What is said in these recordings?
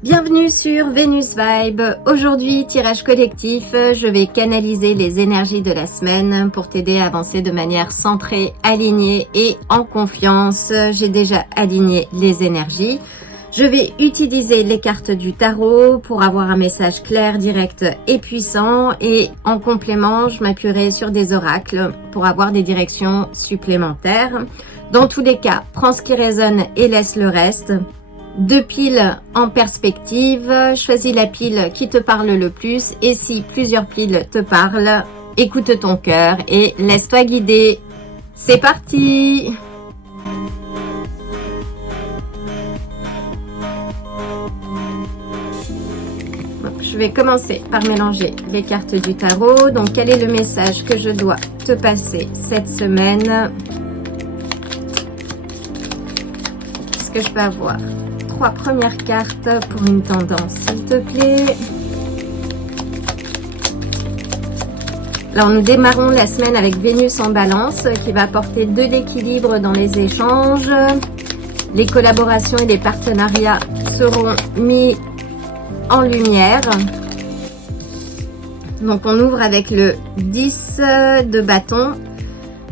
Bienvenue sur Vénus Vibe. Aujourd'hui, tirage collectif, je vais canaliser les énergies de la semaine pour t'aider à avancer de manière centrée, alignée et en confiance. J'ai déjà aligné les énergies. Je vais utiliser les cartes du tarot pour avoir un message clair, direct et puissant. Et en complément, je m'appuierai sur des oracles pour avoir des directions supplémentaires. Dans tous les cas, prends ce qui résonne et laisse le reste. 2 piles en perspective, choisis la pile qui te parle le plus et si plusieurs piles te parlent, écoute ton cœur et laisse-toi guider. C'est parti! Je vais commencer par mélanger les cartes du tarot. Donc, quel est le message que je dois te passer cette semaine? Est-ce que je peux avoir 3 premières cartes pour une tendance, s'il te plaît? Alors, nous démarrons la semaine avec Vénus en balance qui va apporter de l'équilibre dans les échanges. Les collaborations et les partenariats seront mis en lumière. Donc, on ouvre avec le 10 de bâton.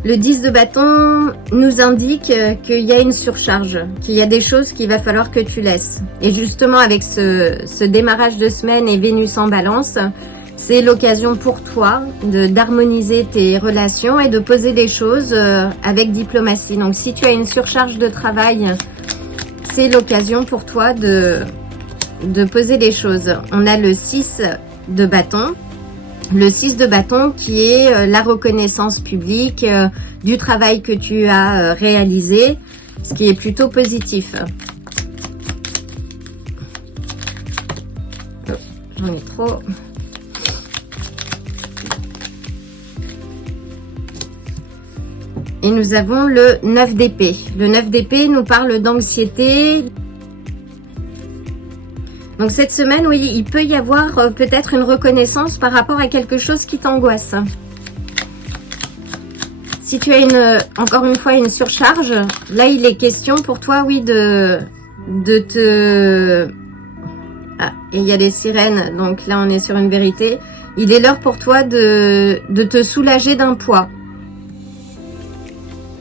Le 10 de bâton nous indique qu'il y a une surcharge, qu'il y a des choses qu'il va falloir que tu laisses. Et justement, avec ce démarrage de semaine et Vénus en balance, c'est l'occasion pour toi d'harmoniser tes relations et de poser les choses avec diplomatie. Donc, si tu as une surcharge de travail, c'est l'occasion pour toi de poser les choses. On a le 6 de bâton. Le 6 de bâton qui est la reconnaissance publique du travail que tu as réalisé, ce qui est plutôt positif. Oh, j'en ai trop. Et nous avons le 9 d'épée. Le 9 d'épée nous parle d'anxiété. Donc cette semaine, oui, il peut y avoir peut-être une reconnaissance par rapport à quelque chose qui t'angoisse. Si tu as encore une fois une surcharge, là il est question pour toi, oui, de te... Ah, et il y a des sirènes, donc là on est sur une vérité. Il est l'heure pour toi de te soulager d'un poids.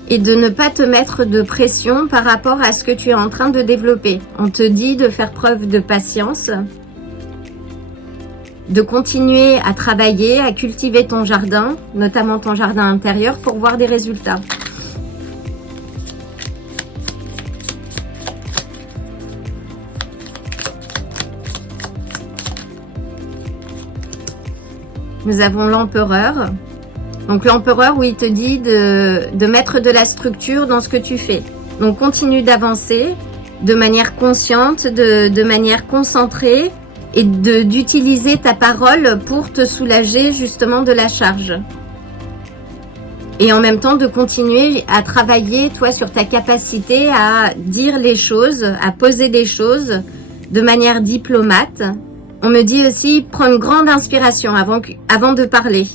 Et de ne pas te mettre de pression par rapport à ce que tu es en train de développer. On te dit de faire preuve de patience, de continuer à travailler, à cultiver ton jardin, notamment ton jardin intérieur, pour voir des résultats. Nous avons l'empereur. Donc l'empereur, où il te dit de mettre de la structure dans ce que tu fais. Donc continue d'avancer de manière consciente, de manière concentrée et d'utiliser ta parole pour te soulager justement de la charge. Et en même temps de continuer à travailler toi sur ta capacité à dire les choses, à poser des choses de manière diplomate. On me dit aussi, prends une grande inspiration avant de parler.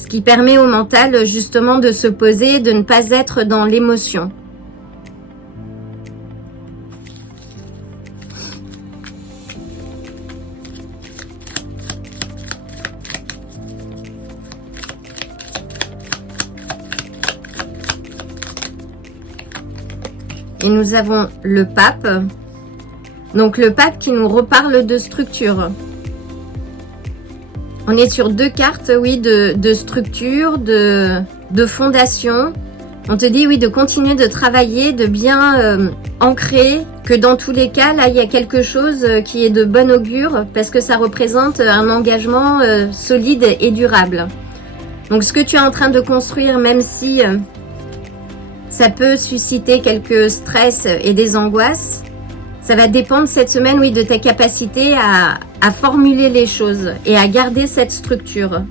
Ce qui permet au mental justement de se poser, de ne pas être dans l'émotion. Et nous avons le pape. Donc le pape qui nous reparle de structure. On est sur 2 cartes, oui, de structure, de fondation. On te dit, oui, de continuer de travailler, de bien ancrer, que dans tous les cas, là, il y a quelque chose qui est de bon augure, parce que ça représente un engagement solide et durable. Donc, ce que tu es en train de construire, même si ça peut susciter quelques stress et des angoisses, ça va dépendre cette semaine, oui, de ta capacité à formuler les choses et à garder cette structure.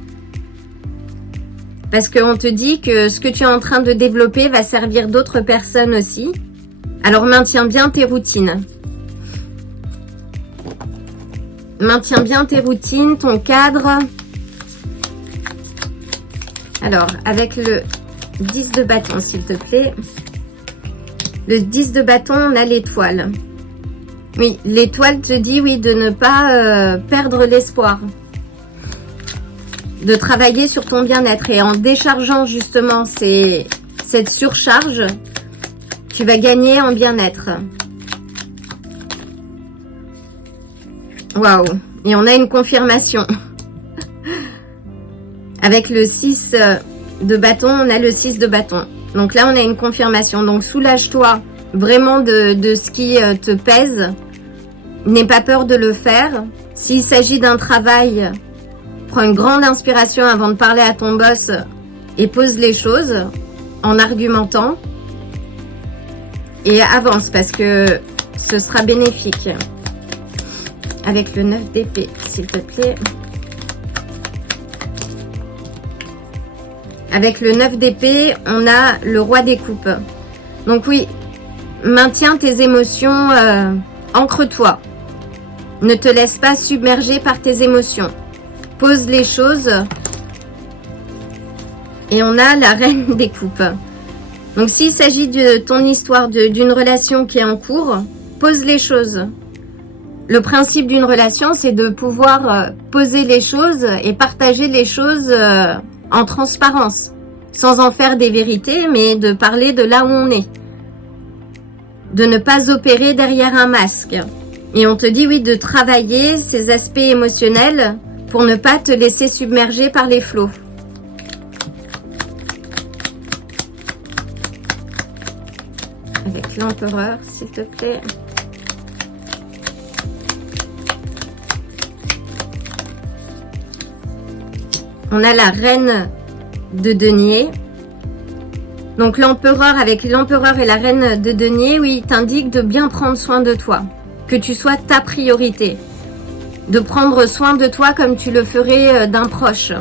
Parce qu'on te dit que ce que tu es en train de développer va servir d'autres personnes aussi. Alors maintiens bien tes routines. Maintiens bien tes routines, ton cadre. Alors, avec le 10 de bâton, s'il te plaît. Le 10 de bâton, on a l'étoile. Oui, l'étoile te dit, oui, de ne pas perdre l'espoir. De travailler sur ton bien-être. Et en déchargeant justement cette surcharge, tu vas gagner en bien-être. Waouh! Et on a une confirmation. Avec le 6 de bâton, on a le 6 de bâton. Donc là, on a une confirmation. Donc soulage-toi vraiment de ce qui te pèse. N'aie pas peur de le faire. S'il s'agit d'un travail, prends une grande inspiration avant de parler à ton boss et pose les choses en argumentant. Et avance parce que ce sera bénéfique. Avec le 9 d'épée, s'il te plaît. Avec le 9 d'épée, on a le roi des coupes. Donc oui, maintiens tes émotions, ancre-toi. Ne te laisse pas submerger par tes émotions. Pose les choses. Et on a la reine des coupes. Donc s'il s'agit de ton histoire, d'une relation qui est en cours, pose les choses. Le principe d'une relation, c'est de pouvoir poser les choses et partager les choses en transparence, sans en faire des vérités, mais de parler de là où on est. De ne pas opérer derrière un masque. Et on te dit, oui, de travailler ces aspects émotionnels pour ne pas te laisser submerger par les flots. Avec l'empereur, s'il te plaît. On a la reine de denier. Donc l'empereur, avec l'empereur et la reine de denier, oui, il t'indique de bien prendre soin de toi. Que tu sois ta priorité. De prendre soin de toi comme tu le ferais d'un proche.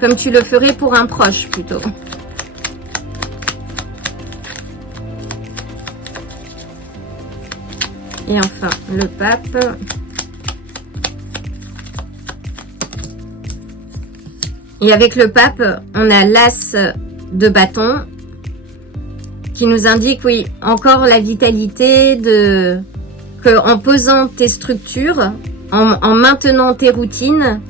Comme tu le ferais pour un proche, plutôt. Et enfin, le pape. Et avec le pape, on a l'as de bâton qui nous indique, oui, encore la vitalité que en posant tes structures, en maintenant tes routines,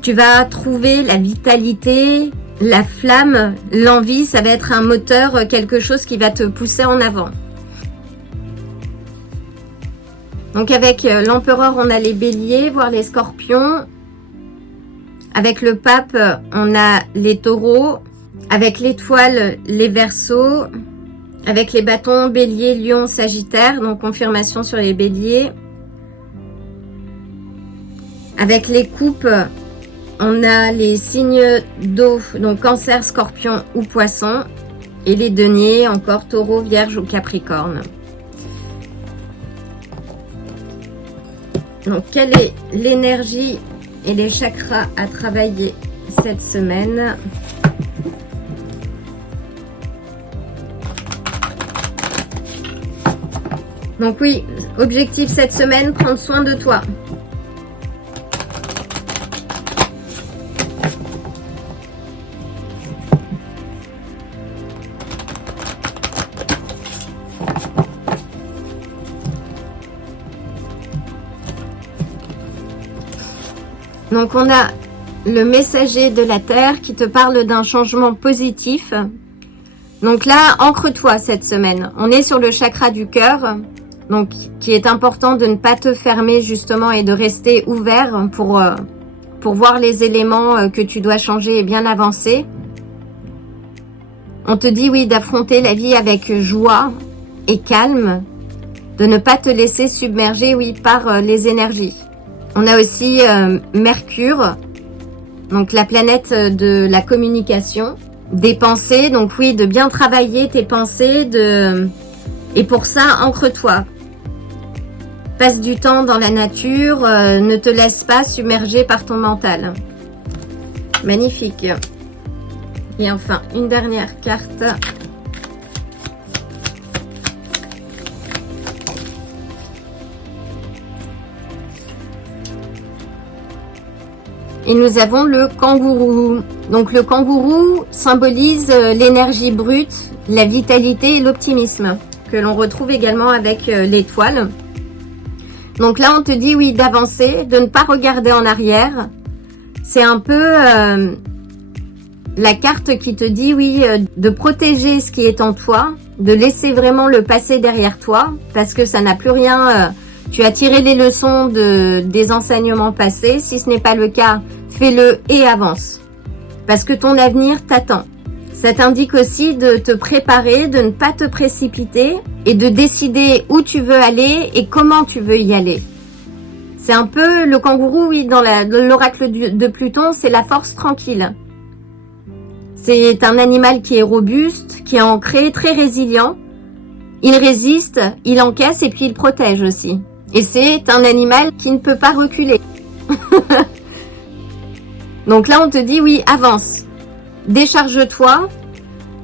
tu vas trouver la vitalité, la flamme, l'envie, ça va être un moteur, quelque chose qui va te pousser en avant. Donc avec l'empereur, on a les béliers, voire les scorpions. Avec le pape, on a les taureaux. Avec l'étoile, les verseaux. Avec les bâtons, bélier, lion, sagittaire. Donc confirmation sur les béliers. Avec les coupes, on a les signes d'eau. Donc cancer, scorpion ou poisson. Et les deniers, encore taureau, vierge ou capricorne. Donc quelle est l'énergie et les chakras à travailler cette semaine? Donc oui, objectif cette semaine, prendre soin de toi. Donc on a le messager de la Terre qui te parle d'un changement positif. Donc là, ancre-toi cette semaine. On est sur le chakra du cœur, donc qui est important de ne pas te fermer justement et de rester ouvert pour voir les éléments que tu dois changer et bien avancer. On te dit oui d'affronter la vie avec joie et calme, de ne pas te laisser submerger oui par les énergies. On a aussi Mercure, donc la planète de la communication, des pensées, donc oui, de bien travailler tes pensées, et pour ça, ancre-toi. Passe du temps dans la nature, ne te laisse pas submerger par ton mental. Magnifique. Et enfin, une dernière carte. Et nous avons le kangourou. Donc le kangourou symbolise l'énergie brute, la vitalité et l'optimisme. que l'on retrouve également avec l'étoile. Donc là, on te dit oui d'avancer, de ne pas regarder en arrière. C'est un peu la carte qui te dit oui de protéger ce qui est en toi, de laisser vraiment le passé derrière toi, parce que ça n'a plus rien. Tu as tiré les leçons des enseignements passés. Si ce n'est pas le cas, fais-le et avance. Parce que ton avenir t'attend. Ça t'indique aussi de te préparer, de ne pas te précipiter et de décider où tu veux aller et comment tu veux y aller. C'est un peu le kangourou, oui, dans l'oracle de Pluton, c'est la force tranquille. C'est un animal qui est robuste, qui est ancré, très résilient. Il résiste, il encaisse et puis il protège aussi. Et c'est un animal qui ne peut pas reculer. Donc là, on te dit, oui, avance. Décharge-toi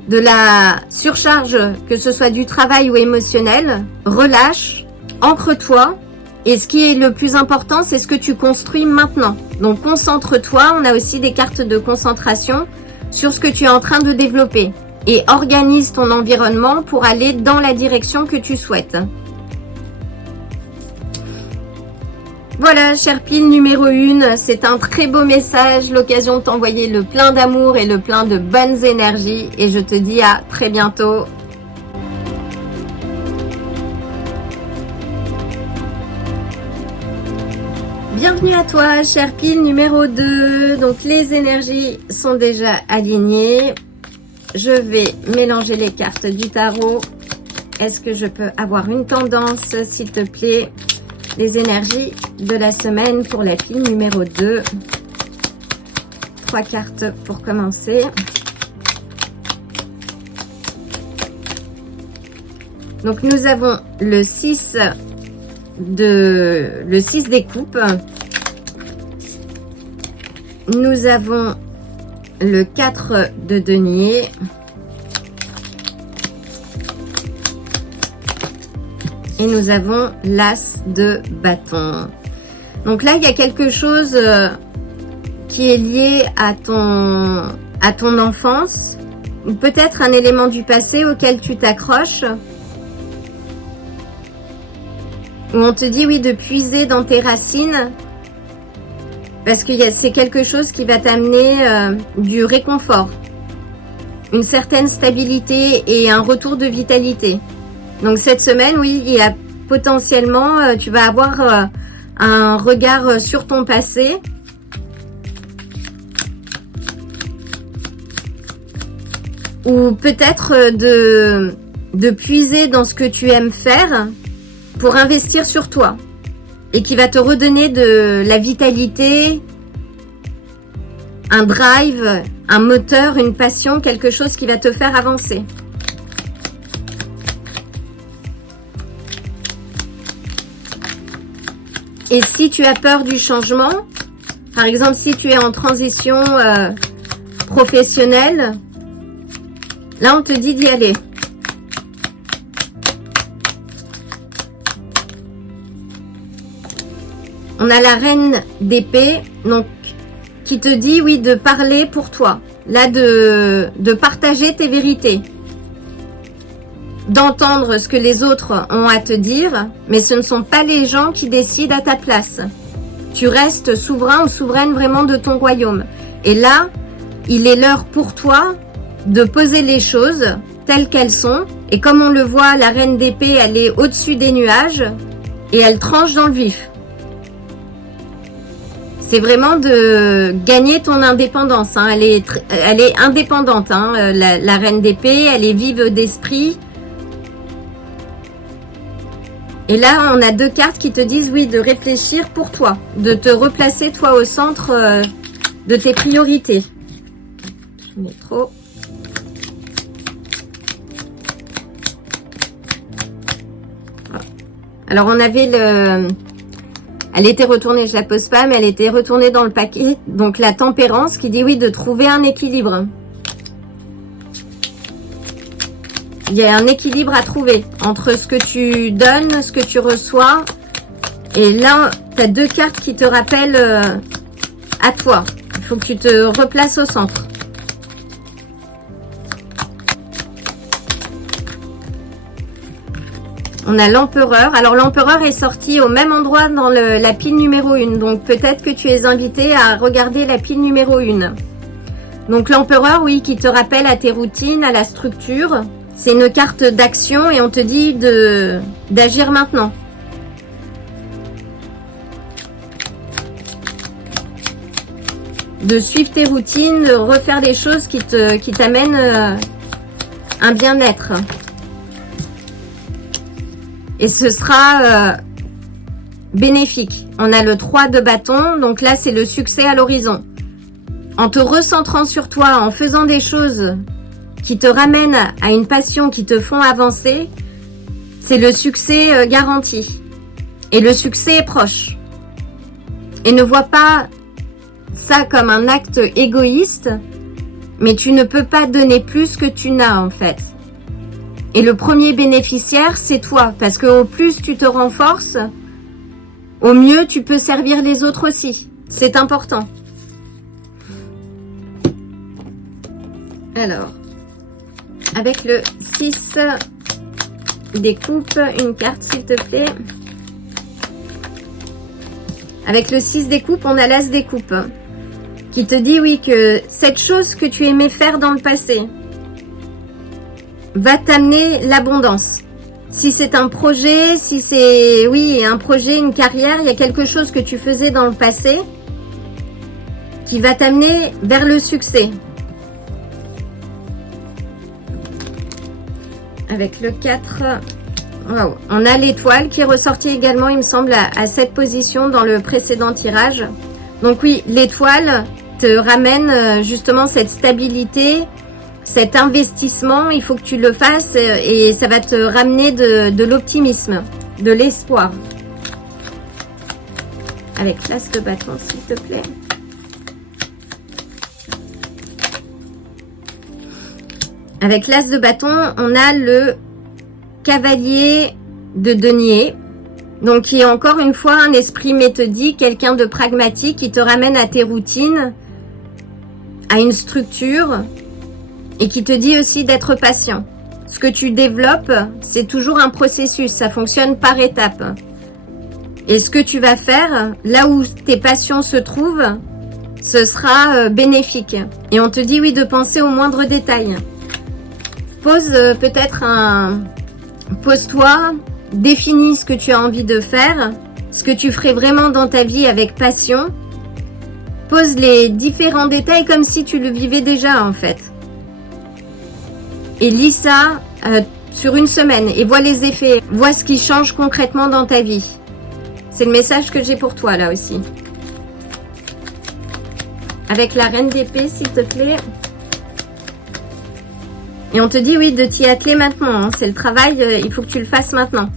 de la surcharge, que ce soit du travail ou émotionnel. Relâche, ancre-toi. Et ce qui est le plus important, c'est ce que tu construis maintenant. Donc concentre-toi. On a aussi des cartes de concentration sur ce que tu es en train de développer. Et organise ton environnement pour aller dans la direction que tu souhaites. Voilà, chère pile numéro 1, c'est un très beau message, l'occasion de t'envoyer le plein d'amour et le plein de bonnes énergies. Et je te dis à très bientôt. Bienvenue à toi, chère pile numéro 2. Donc les énergies sont déjà alignées. Je vais mélanger les cartes du tarot. Est-ce que je peux avoir une tendance, s'il te plaît? Les énergies de la semaine pour la pile numéro 2. 3 cartes pour commencer. Donc nous avons le 6 des coupes. Nous avons le 4 de denier. Et nous avons l'as de bâton. Donc là, il y a quelque chose qui est lié à ton enfance. Ou peut-être un élément du passé auquel tu t'accroches. Où on te dit, oui, de puiser dans tes racines. Parce que c'est quelque chose qui va t'amener du réconfort. Une certaine stabilité et un retour de vitalité. Donc cette semaine, oui, il y a potentiellement, tu vas avoir un regard sur ton passé. Ou peut-être de puiser dans ce que tu aimes faire pour investir sur toi. Et qui va te redonner de la vitalité, un drive, un moteur, une passion, quelque chose qui va te faire avancer. Et si tu as peur du changement, par exemple si tu es en transition professionnelle, là on te dit d'y aller. On a la reine d'épée, donc qui te dit oui de parler pour toi, là de partager tes vérités. D'entendre ce que les autres ont à te dire, mais ce ne sont pas les gens qui décident à ta place. Tu restes souverain ou souveraine vraiment de ton royaume. Et là, il est l'heure pour toi de poser les choses telles qu'elles sont. Et comme on le voit, la reine d'épée, elle est au-dessus des nuages et elle tranche dans le vif. C'est vraiment de gagner ton indépendance. Hein. Elle est indépendante, hein, la reine d'épée, elle est vive d'esprit. Et là, on a 2 cartes qui te disent, oui, de réfléchir pour toi, de te replacer, toi, au centre de tes priorités. Je mets trop. Alors, on avait elle était retournée, je la pose pas, mais elle était retournée dans le paquet. Donc, la tempérance qui dit, oui, de trouver un équilibre. Il y a un équilibre à trouver entre ce que tu donnes, ce que tu reçois. Et là, tu as 2 cartes qui te rappellent à toi. Il faut que tu te replaces au centre. On a l'empereur. Alors l'empereur est sorti au même endroit dans la pile numéro 1. Donc peut-être que tu es invité à regarder la pile numéro 1. Donc l'empereur, oui, qui te rappelle à tes routines, à la structure. C'est une carte d'action et on te dit d'agir maintenant. De suivre tes routines, de refaire des choses qui t'amènent un bien-être. Et ce sera bénéfique. On a le 3 de bâton, donc là c'est le succès à l'horizon. En te recentrant sur toi, en faisant des choses qui te ramènent à une passion, qui te font avancer, c'est le succès garanti. Et le succès est proche. Et ne vois pas ça comme un acte égoïste, mais tu ne peux pas donner plus que tu n'as en fait. Et le premier bénéficiaire, c'est toi, parce que au plus tu te renforces, au mieux tu peux servir les autres aussi. C'est important. Alors, avec le 6 des coupes, une carte s'il te plaît. Avec le 6 des coupes, on a l'as des coupes, qui te dit oui que cette chose que tu aimais faire dans le passé va t'amener l'abondance. Si c'est un projet, si c'est un projet, une carrière, il y a quelque chose que tu faisais dans le passé qui va t'amener vers le succès. Avec le 4, wow. On a l'étoile qui est ressortie également, il me semble, à cette position dans le précédent tirage. Donc oui, l'étoile te ramène justement cette stabilité, cet investissement, il faut que tu le fasses et ça va te ramener de l'optimisme, de l'espoir. Avec l'as de bâton, s'il te plaît. Avec l'as de bâton, on a le cavalier de denier. Donc, qui est encore une fois un esprit méthodique, quelqu'un de pragmatique qui te ramène à tes routines, à une structure et qui te dit aussi d'être patient. Ce que tu développes, c'est toujours un processus, ça fonctionne par étapes. Et ce que tu vas faire, là où tes passions se trouvent, ce sera bénéfique. Et on te dit oui de penser aux moindres détails. Pose-toi, définis ce que tu as envie de faire, ce que tu ferais vraiment dans ta vie avec passion. Pose les différents détails comme si tu le vivais déjà en fait. Et lis ça sur une semaine et vois les effets, vois ce qui change concrètement dans ta vie. C'est le message que j'ai pour toi là aussi. Avec la reine d'épée s'il te plaît. Et on te dit oui de t'y atteler maintenant, hein. C'est le travail, il faut que tu le fasses maintenant.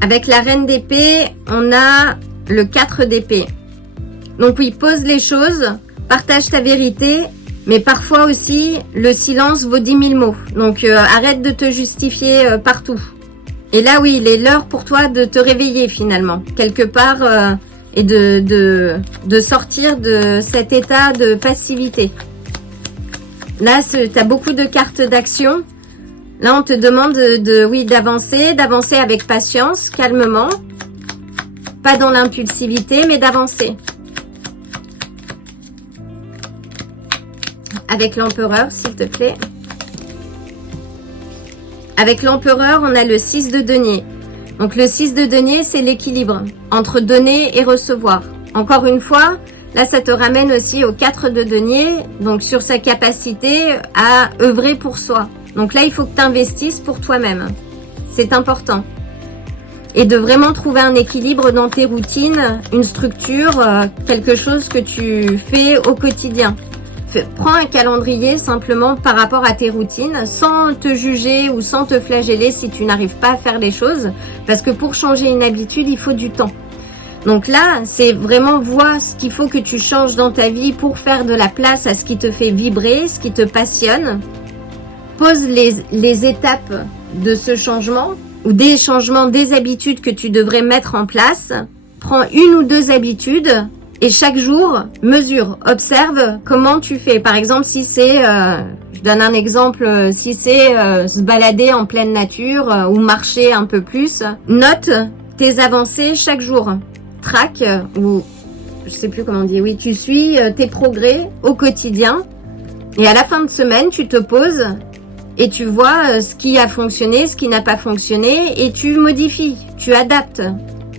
Avec la reine d'épée, on a le 4 d'épée. Donc oui, pose les choses, partage ta vérité, mais parfois aussi, le silence vaut 10 000 mots. Donc arrête de te justifier partout. Et là oui, il est l'heure pour toi de te réveiller finalement, quelque part, et de sortir de cet état de passivité. Là, tu as beaucoup de cartes d'action. Là, on te demande d'avancer avec patience, calmement. Pas dans l'impulsivité, mais d'avancer. Avec l'empereur, s'il te plaît. Avec l'empereur, on a le 6 de denier. Donc le 6 de denier, c'est l'équilibre entre donner et recevoir. Encore une fois, là, ça te ramène aussi au 4 de denier, donc sur sa capacité à œuvrer pour soi. Donc là, il faut que tu investisses pour toi-même. C'est important. Et de vraiment trouver un équilibre dans tes routines, une structure, quelque chose que tu fais au quotidien. Prends un calendrier simplement par rapport à tes routines, sans te juger ou sans te flageller si tu n'arrives pas à faire les choses. Parce que pour changer une habitude, il faut du temps. Donc là, c'est vraiment voir ce qu'il faut que tu changes dans ta vie pour faire de la place à ce qui te fait vibrer, ce qui te passionne. Pose les étapes de ce changement ou des changements, des habitudes que tu devrais mettre en place. Prends une ou deux habitudes Et chaque jour, mesure, observe comment tu fais. Par exemple, si c'est, je donne un exemple, si c'est se balader en pleine nature ou marcher un peu plus, note tes avancées chaque jour. Track ou je sais plus comment on dit, oui, tu suis tes progrès au quotidien. Et à la fin de semaine, tu te poses et tu vois ce qui a fonctionné, ce qui n'a pas fonctionné et tu modifies, tu adaptes.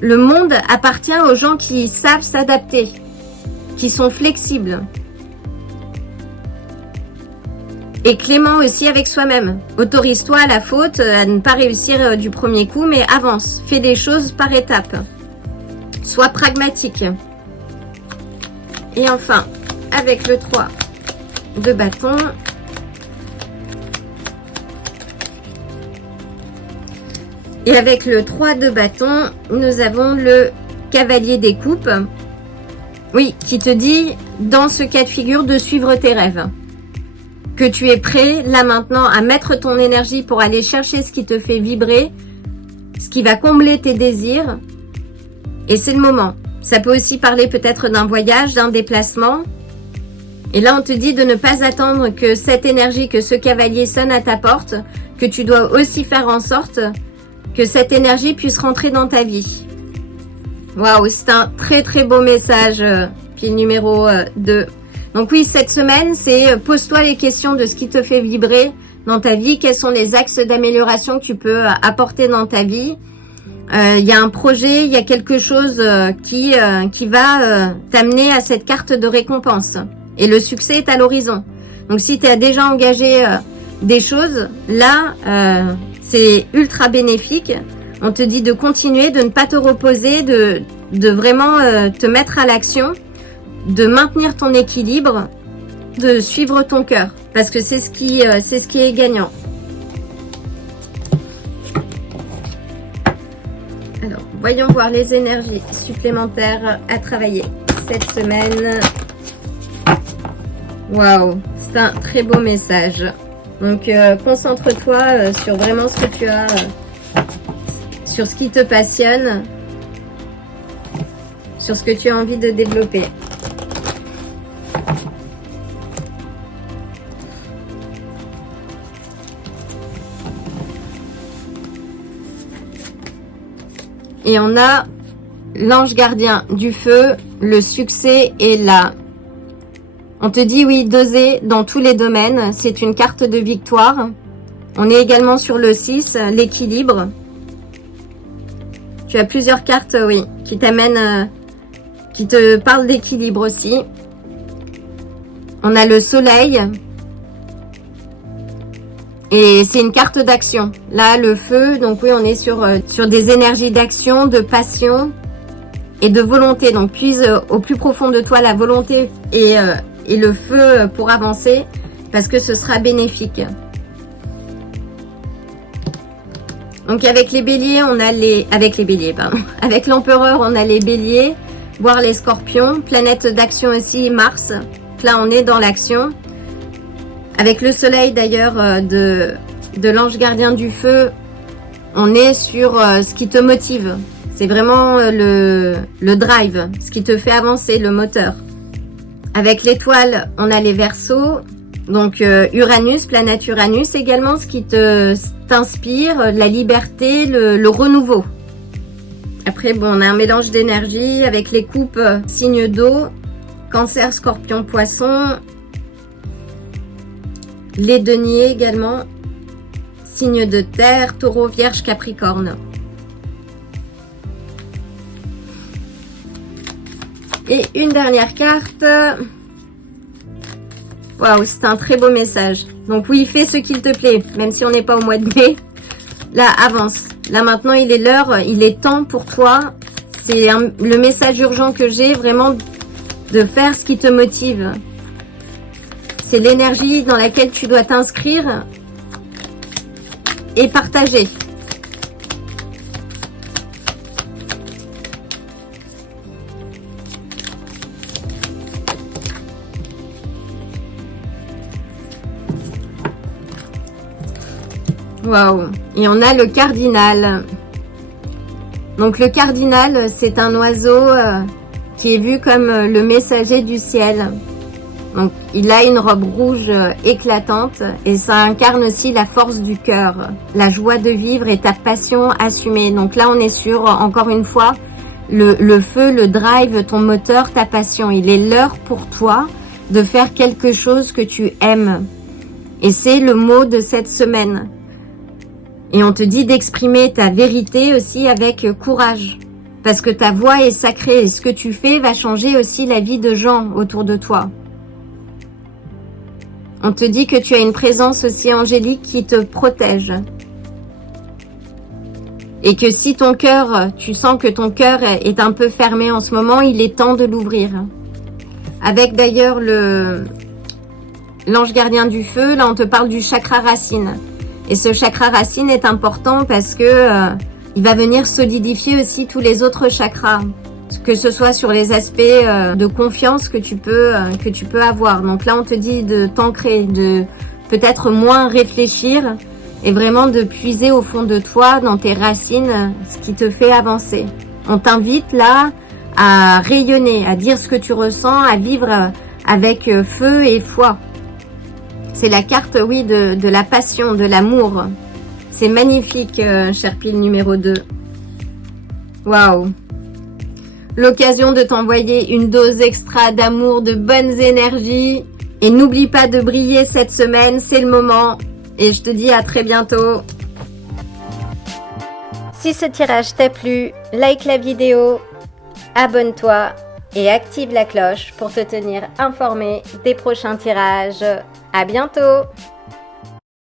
Le monde appartient aux gens qui savent s'adapter, qui sont flexibles. Et clément aussi avec soi-même. Autorise-toi à la faute, à ne pas réussir du premier coup, mais avance. Fais des choses par étapes. Sois pragmatique. Et enfin, avec le 3 de bâton, et avec le 3 de bâton, nous avons le cavalier des coupes. Oui, qui te dit, dans ce cas de figure, de suivre tes rêves. Que tu es prêt, là maintenant, à mettre ton énergie pour aller chercher ce qui te fait vibrer, ce qui va combler tes désirs. Et c'est le moment. Ça peut aussi parler peut-être d'un voyage, d'un déplacement. Et là, on te dit de ne pas attendre que cette énergie, que ce cavalier sonne à ta porte, que tu dois aussi faire en sorte que cette énergie puisse rentrer dans ta vie. Waouh, c'est un très très beau message, pile numéro 2. Donc oui, cette semaine, c'est pose-toi les questions de ce qui te fait vibrer dans ta vie, quels sont les axes d'amélioration que tu peux apporter dans ta vie. Il y a un projet, il y a quelque chose qui va t'amener à cette carte de récompense. Et le succès est à l'horizon. Donc si tu as déjà engagé des choses, là, c'est ultra bénéfique. On te dit de continuer, de ne pas te reposer, de vraiment te mettre à l'action, de maintenir ton équilibre, de suivre ton cœur. Parce que c'est ce qui est gagnant. Alors, voyons voir les énergies supplémentaires à travailler cette semaine. Waouh, c'est un très beau message. Donc, concentre-toi sur vraiment ce que tu as, sur ce qui te passionne, sur ce que tu as envie de développer. Et on a l'ange gardien du feu, le succès est là. On te dit oui, d'oser dans tous les domaines, c'est une carte de victoire. On est également sur le 6, l'équilibre. Tu as plusieurs cartes, oui, qui t'amènent, qui te parlent d'équilibre aussi. On a le soleil. Et c'est une carte d'action. Là, le feu, donc oui, on est sur des énergies d'action, de passion et de volonté. Donc, puise au plus profond de toi la volonté et le feu pour avancer, parce que ce sera bénéfique. Donc, avec les béliers, on a avec l'empereur, on a les béliers, voire les scorpions. Planète d'action aussi, Mars. Là, on est dans l'action. Avec le soleil d'ailleurs de l'ange gardien du feu, on est sur ce qui te motive. C'est vraiment le drive, ce qui te fait avancer, le moteur. Avec l'étoile, on a les Verseaux. Donc Uranus, planète Uranus également, ce qui t'inspire, la liberté, le renouveau. Après, bon, on a un mélange d'énergie avec les coupes signes d'eau, Cancer, Scorpion, Poisson. Les deniers également, signe de terre, taureau, vierge, capricorne. Et une dernière carte. Waouh, c'est un très beau message. Donc oui, fais ce qu'il te plaît, même si on n'est pas au mois de mai. Là, avance. Là maintenant, il est l'heure, il est temps pour toi. C'est le message urgent que j'ai, vraiment de faire ce qui te motive. C'est l'énergie dans laquelle tu dois t'inscrire et partager. Waouh! Et on a le cardinal. Donc le cardinal, c'est un oiseau qui est vu comme le messager du ciel. Donc, il a une robe rouge éclatante et ça incarne aussi la force du cœur, la joie de vivre et ta passion assumée. Donc là, on est sur, encore une fois, le feu, le drive, ton moteur, ta passion. Il est l'heure pour toi de faire quelque chose que tu aimes. Et c'est le mot de cette semaine. Et on te dit d'exprimer ta vérité aussi avec courage. Parce que ta voix est sacrée et ce que tu fais va changer aussi la vie de gens autour de toi. On te dit que tu as une présence aussi angélique qui te protège. Et que si ton cœur, tu sens que ton cœur est un peu fermé en ce moment, il est temps de l'ouvrir. Avec d'ailleurs l'ange gardien du feu, là on te parle du chakra racine. Et ce chakra racine est important parce que il va venir solidifier aussi tous les autres chakras. Que ce soit sur les aspects de confiance que tu peux avoir. Donc là, on te dit de t'ancrer, de peut-être moins réfléchir et vraiment de puiser au fond de toi, dans tes racines, ce qui te fait avancer. On t'invite là à rayonner, à dire ce que tu ressens, à vivre avec feu et foi. C'est la carte, oui, de la passion, de l'amour. C'est magnifique, cher pile numéro 2. Waouh! L'occasion de t'envoyer une dose extra d'amour, de bonnes énergies. Et n'oublie pas de briller cette semaine, c'est le moment. Et je te dis à très bientôt. Si ce tirage t'a plu, like la vidéo, abonne-toi et active la cloche pour te tenir informé des prochains tirages. À bientôt!